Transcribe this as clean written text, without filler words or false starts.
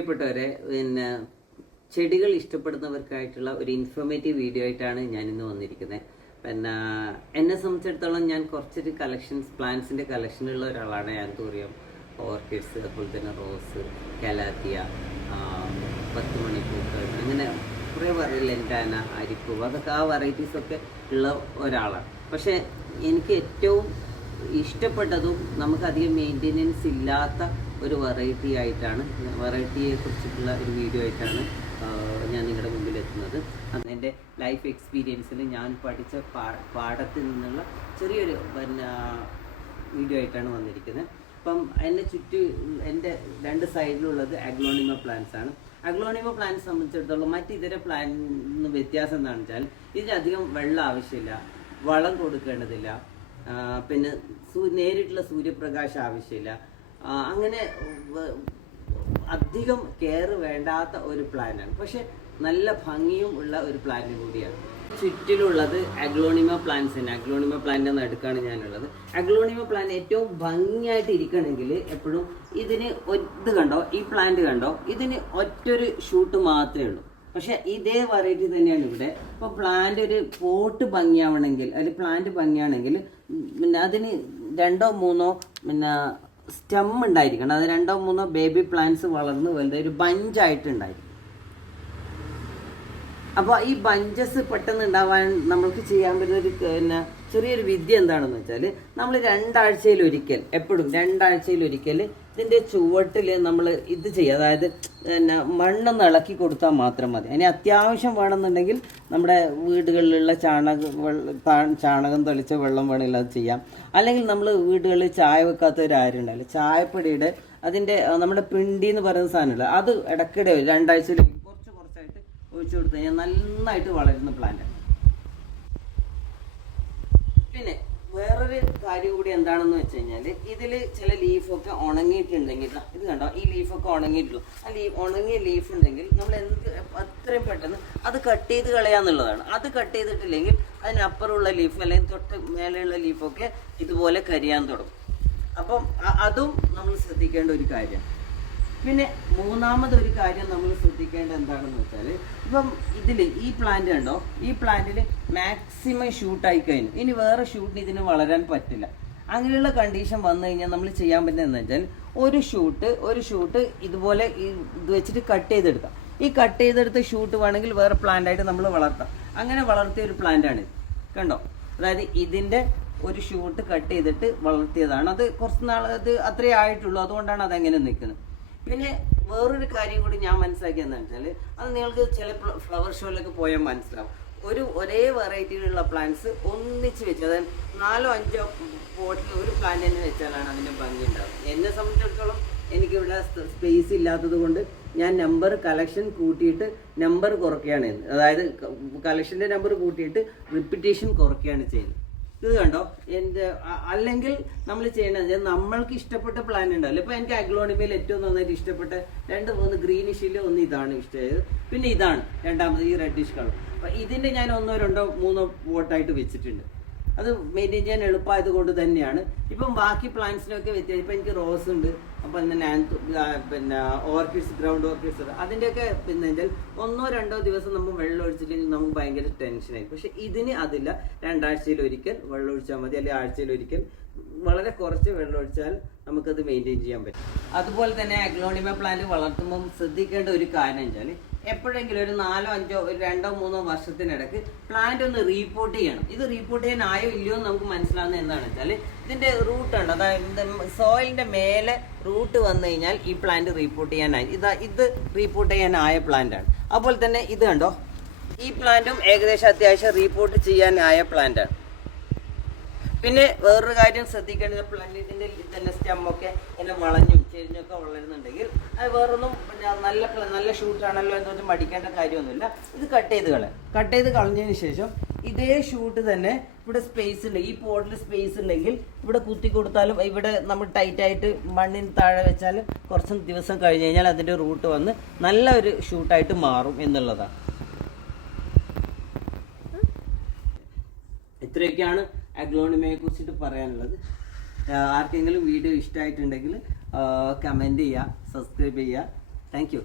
പ്രിയപ്പെട്ടവരെ, ചെടികൾ ഇഷ്ടപ്പെടുന്നവർക്കായിട്ടുള്ള ഒരു ഇൻഫോർമേറ്റീവ് വീഡിയോ ആയിട്ടാണ് ഞാൻ ഇന്ന് വന്നിരിക്കുന്നത്. എന്നെ സംബന്ധിച്ചിടത്തോളം ഞാൻ കുറച്ചൊരു പ്ലാന്റ്സിന്റെ കളക്ഷനുള്ള ഒരാളാണ്. ഞങ്ങൾക്ക് അറിയാം ഓർക്കിഡ്സ്, അതുപോലെ തന്നെ റോസ്, കലാത്തിയ, 10 മണിപ്പൂക്കൾ, അങ്ങനെ കുറേ ലെൻഡാന, അരിപ്പൂവ്, അതൊക്കെ ആ വെറൈറ്റീസൊക്കെ ഉള്ള ഒരാളാണ്. പക്ഷേ എനിക്ക് ഏറ്റവും ഇഷ്ടപ്പെട്ടതും നമുക്കധികം മെയിൻ്റെനൻസ് ഇല്ലാത്ത ഒരു വെറൈറ്റിയെ കുറിച്ചിട്ടുള്ള ഒരു വീഡിയോ ആയിട്ടാണ് ഞാൻ നിങ്ങളുടെ മുമ്പിൽ എത്തുന്നത്. അതെൻ്റെ ലൈഫ് എക്സ്പീരിയൻസിൽ ഞാൻ പഠിച്ച പാഠത്തിൽ നിന്നുള്ള ചെറിയൊരു വീഡിയോ ആയിട്ടാണ് വന്നിരിക്കുന്നത്. അപ്പം എൻ്റെ 2 സൈഡിലുള്ളത് അഗ്ലോണിമ പ്ലാന്റ്സ് ആണ്. അഗ്ലോണിമ പ്ലാന്റ് സംബന്ധിച്ചിടത്തോളം മറ്റിതര പ്ലാന്റിന് വ്യത്യാസം എന്താണെന്ന് വെച്ചാൽ ഇതിലധികം വെള്ളം ആവശ്യമില്ല, വളം കൊടുക്കേണ്ടതില്ല, പിന്നെ നേരിട്ടുള്ള സൂര്യപ്രകാശം ആവശ്യമില്ല. അങ്ങനെ അധികം കെയർ വേണ്ടാത്ത ഒരു പ്ലാന്റാണ്. പക്ഷെ നല്ല ഭംഗിയും ഉള്ള ഒരു പ്ലാന്റ് കൂടിയാണ്. ചുറ്റിലുള്ളത് അഗ്ലോണിമ പ്ലാന്റ്സ്. അഗ്ലോണിമ പ്ലാന്റിന്റെ നടുക്കാണ് ഞാനുള്ളത്. അഗ്ലോണിമ പ്ലാന്റ് ഏറ്റവും ഭംഗിയായിട്ട് ഇരിക്കണമെങ്കിൽ എപ്പോഴും ഇതിന് ഇത് കണ്ടോ, ഈ പ്ലാന്റ് കണ്ടോ, ഇതിന് ഒറ്റൊരു ഷൂട്ട് മാത്രമേ ഉള്ളൂ. പക്ഷെ ഇതേ വെറൈറ്റി തന്നെയാണ് ഇവിടെ. ഇപ്പോൾ പ്ലാന്റ് ഒരു പോട്ട് ഭംഗിയാവണമെങ്കിൽ, അല്ലെങ്കിൽ പ്ലാന്റ് ഭംഗിയാണെങ്കിൽ പിന്നെ അതിന് 2-3 സ്റ്റെം ഉണ്ടായിരിക്കണം. അത് 2-3 ബേബി പ്ലാന്റ്സ് വളർന്ന് വലുതായി ഒരു ബഞ്ചായിട്ടുണ്ടായിരിക്കും. അപ്പോൾ ഈ ബഞ്ചസ് പെട്ടെന്ന് ഉണ്ടാവാൻ നമ്മൾക്ക് ചെയ്യാൻ പറ്റുന്ന ചെറിയൊരു വിദ്യ എന്താണെന്ന് വെച്ചാൽ, നമ്മൾ 2 ആഴ്ചയിലൊരിക്കൽ, എപ്പോഴും 2 ആഴ്ചയിലൊരിക്കൽ ഇതിൻ്റെ ചുവട്ടിൽ നമ്മൾ ഇത് ചെയ്യുക. അതായത് മണ്ണൊന്ന് ഇളക്കി കൊടുത്താൽ മാത്രം മതി. ഇനി അത്യാവശ്യം വേണമെന്നുണ്ടെങ്കിൽ നമ്മുടെ വീടുകളിലുള്ള ചാണകം തെളിച്ച വെള്ളം വേണമെങ്കിൽ അത് ചെയ്യാം. അല്ലെങ്കിൽ നമ്മൾ വീടുകളിൽ ചായ വെക്കാത്തവരാരും ഉണ്ടാവില്ല, ചായപ്പൊടിയുടെ നമ്മുടെ പിണ്ടി എന്ന് പറയുന്ന സാധനമില്ല, അത് ഇടയ്ക്കിടെ 2 ആഴ്ചയിൽ കുറച്ചായിട്ട് ഒഴിച്ചു കൊടുത്തു കഴിഞ്ഞാൽ നന്നായിട്ട് വളരുന്ന പ്ലാന്റാണ്. പിന്നെ വേറൊരു കാര്യം കൂടി എന്താണെന്ന് വെച്ച് കഴിഞ്ഞാൽ, ഇതിൽ ചില ലീഫൊക്കെ ഉണങ്ങിയിട്ടുണ്ടെങ്കിൽ, ഇത് കണ്ടോ, ഈ ലീഫൊക്കെ ഉണങ്ങിയിട്ടുള്ളൂ. ഉണങ്ങിയ ലീഫ് ഉണ്ടെങ്കിൽ നമ്മൾ അത്രയും പെട്ടെന്ന് അത് കട്ട് ചെയ്ത് കളയാന്നുള്ളതാണ്. അത് കട്ട് ചെയ്തിട്ടില്ലെങ്കിൽ അതിനപ്പുറമുള്ള ലീഫ് അല്ലെങ്കിൽ തൊട്ട് മേലെയുള്ള ലീഫൊക്കെ ഇതുപോലെ കരിയാൻ തുടങ്ങും. അപ്പം അതും നമ്മൾ ശ്രദ്ധിക്കേണ്ട ഒരു കാര്യമാണ്. പിന്നെ മൂന്നാമതൊരു കാര്യം നമ്മൾ ശ്രദ്ധിക്കേണ്ടത് എന്താണെന്ന് വെച്ചാൽ, ഇപ്പം ഈ പ്ലാന്റ് കണ്ടോ, ഈ പ്ലാന്റിൽ മാക്സിമം ഷൂട്ടായി കഴിഞ്ഞു. ഇനി വേറെ ഷൂട്ടിന് ഇതിന് വളരാൻ പറ്റില്ല. അങ്ങനെയുള്ള കണ്ടീഷൻ വന്നു കഴിഞ്ഞാൽ നമ്മൾ ചെയ്യാൻ പറ്റുന്നത് എന്താ വെച്ചാൽ, ഒരു ഷൂട്ട് ഇതുപോലെ ഇത് വെച്ചിട്ട് കട്ട് ചെയ്തെടുക്കാം. ഈ കട്ട് ചെയ്തെടുത്ത ഷൂട്ട് വേണമെങ്കിൽ വേറെ പ്ലാന്റായിട്ട് നമ്മൾ വളർത്താം. അങ്ങനെ വളർത്തിയ ഒരു പ്ലാന്റാണ് ഇത് കണ്ടോ. അതായത് ഇതിൻ്റെ ഒരു ഷൂട്ട് കട്ട് ചെയ്തിട്ട് വളർത്തിയതാണ്. അത് കുറച്ച് നാൾ അത് അത്രേ ആയിട്ടുള്ളൂ, അതുകൊണ്ടാണ് അതെങ്ങനെ നിൽക്കുന്നത്. പിന്നെ വേറൊരു കാര്യം കൂടി ഞാൻ മനസ്സിലാക്കിയെന്ന് വെച്ചാൽ, അത് നിങ്ങൾക്ക് ചില ഫ്ലവർ ഷോയിലൊക്കെ പോയാൽ മനസ്സിലാവും. ഒരേ വെറൈറ്റിയിലുള്ള പ്ലാന്റ്സ് ഒന്നിച്ച് വെച്ച്, അതായത് 4-5 പോട്ടിൽ ഒരു പ്ലാന്റ് തന്നെ വെച്ചാലാണ് അതിൻ്റെ ഭംഗി ഉണ്ടാകുന്നത്. എന്നെ സംബന്ധിച്ചിടത്തോളം എനിക്കിവിടെ സ്പേസ് ഇല്ലാത്തത് കൊണ്ട് ഞാൻ കളക്ഷൻ കൂട്ടിയിട്ട് നമ്പർ കുറയ്ക്കുകയാണ്. അതായത് കളക്ഷൻ്റെ നമ്പർ കൂട്ടിയിട്ട് റിപ്പീറ്റേഷൻ കുറയ്ക്കുകയാണ് ചെയ്യുന്നത്. ഇത് കണ്ടോ, അല്ലെങ്കിൽ നമ്മൾ ചെയ്യണത്, നമ്മൾക്ക് ഇഷ്ടപ്പെട്ട പ്ലാൻ ഉണ്ടല്ലോ. ഇപ്പൊ എനിക്ക് അഗ്ലോണിമയിൽ ഏറ്റവും നന്നായിട്ട് ഇഷ്ടപ്പെട്ട 2-3 ഗ്രീനിഷിൽ ഒന്ന് ഇതാണ് ഇഷ്ടമായത്. പിന്നെ ഇതാണ് രണ്ടാമത്, ഈ റെഡിഷ് കളർ. അപ്പൊ ഇതിന്റെ ഞാൻ 1-2-3 പോട്ടായിട്ട് വെച്ചിട്ടുണ്ട്. അത് മെയിൻറ്റെയിൻ ചെയ്യാൻ എളുപ്പമായത് കൊണ്ട് തന്നെയാണ്. ഇപ്പം ബാക്കി പ്ലാന്റ്സിനൊക്കെ വ്യത്യാസം. ഇപ്പം എനിക്ക് റോസ് ഉണ്ട്, അപ്പം പിന്നെ ഓർക്കിഡ്സ്, ഗ്രൗണ്ട് ഓർക്കിഡ്സ്, അതിൻ്റെയൊക്കെ പിന്നെ വെച്ചാൽ 1-2 ദിവസം നമ്മൾ വെള്ളം ഒഴിച്ചില്ലെങ്കിൽ നമുക്ക് ഭയങ്കര ടെൻഷനായി. പക്ഷെ ഇതിന് അതില്ല. 2 ആഴ്ചയിലൊരിക്കൽ വെള്ളം ഒഴിച്ചാൽ മതി, അല്ലെങ്കിൽ ആഴ്ചയിലൊരിക്കൽ വളരെ കുറച്ച് വെള്ളം ഒഴിച്ചാൽ നമുക്കത് മെയിൻറ്റെയിൻ ചെയ്യാൻ പറ്റും. അതുപോലെ തന്നെ അഗ്ലോണിമ പ്ലാന്റ് വളർത്തുമ്പം ശ്രദ്ധിക്കേണ്ട ഒരു കാര്യം വെച്ചാൽ, എപ്പോഴെങ്കിലും ഒരു 4-5 ഒരു 2-3 വർഷത്തിനിടയ്ക്ക് പ്ലാന്റ് ഒന്ന് റീപോർട്ട് ചെയ്യണം. ഇത് റീപോർട്ട് ചെയ്യാൻ ആയോ ഇല്ലയോ എന്ന് നമുക്ക് മനസ്സിലാവുന്നത് എന്താണെന്ന് വെച്ചാൽ, ഇതിന്റെ റൂട്ട് ഉണ്ട്, അതായത് സോയിലിന്റെ മേലെ റൂട്ട് വന്നു കഴിഞ്ഞാൽ ഈ പ്ലാന്റ് റീപോർട്ട് ചെയ്യാനായി. ഇത് റീപോർട്ട് ചെയ്യാനായ പ്ലാന്റ് ആണ്. അതുപോലെ തന്നെ ഇത് കണ്ടോ, ഈ പ്ലാന്റും ഏകദേശം അത്യാവശ്യം റീപോർട്ട് ചെയ്യാനായ പ്ലാന്റ് ആണ്. പിന്നെ വേറൊരു കാര്യം ശ്രദ്ധിക്കേണ്ടത്, പ്ലാന്റിന്റെ തന്നെ സ്റ്റെമ്മൊക്കെ എന്നെ വളഞ്ഞും ചെരിഞ്ഞൊക്കെ വളരുന്നുണ്ടെങ്കിൽ അത് വേറൊന്നും നല്ല ഷൂട്ടാണല്ലോ എന്നൊന്നും മടിക്കേണ്ട കാര്യമൊന്നുമില്ല. ഇത് കട്ട് ചെയ്ത് കളഞ്ഞതിന് ശേഷം ഇതേ ഷൂട്ട് തന്നെ ഇവിടെ സ്പേസ് ഉണ്ട്, ഈ പോട്ടിൽ സ്പേസ് ഉണ്ടെങ്കിൽ ഇവിടെ കുത്തി കൊടുത്താലും, ഇവിടെ നമ്മൾ ടൈറ്റായിട്ട് മണ്ണിന് താഴെ വെച്ചാൽ കുറച്ച് ദിവസം കഴിഞ്ഞ് കഴിഞ്ഞാൽ അതിൻ്റെ റൂട്ട് വന്ന് നല്ലൊരു ഷൂട്ടായിട്ട് മാറും എന്നുള്ളതാണ്. ഇത്രയൊക്കെയാണ് അഗ്ലോണിമയെ കുറിച്ചിട്ട് പറയാനുള്ളത്. ആർക്കെങ്കിലും വീഡിയോ ഇഷ്ടമായിട്ടുണ്ടെങ്കിൽ കമൻറ്റ് ചെയ്യുക, സബ്സ്ക്രൈബ് ചെയ്യുക, താങ്ക് യു.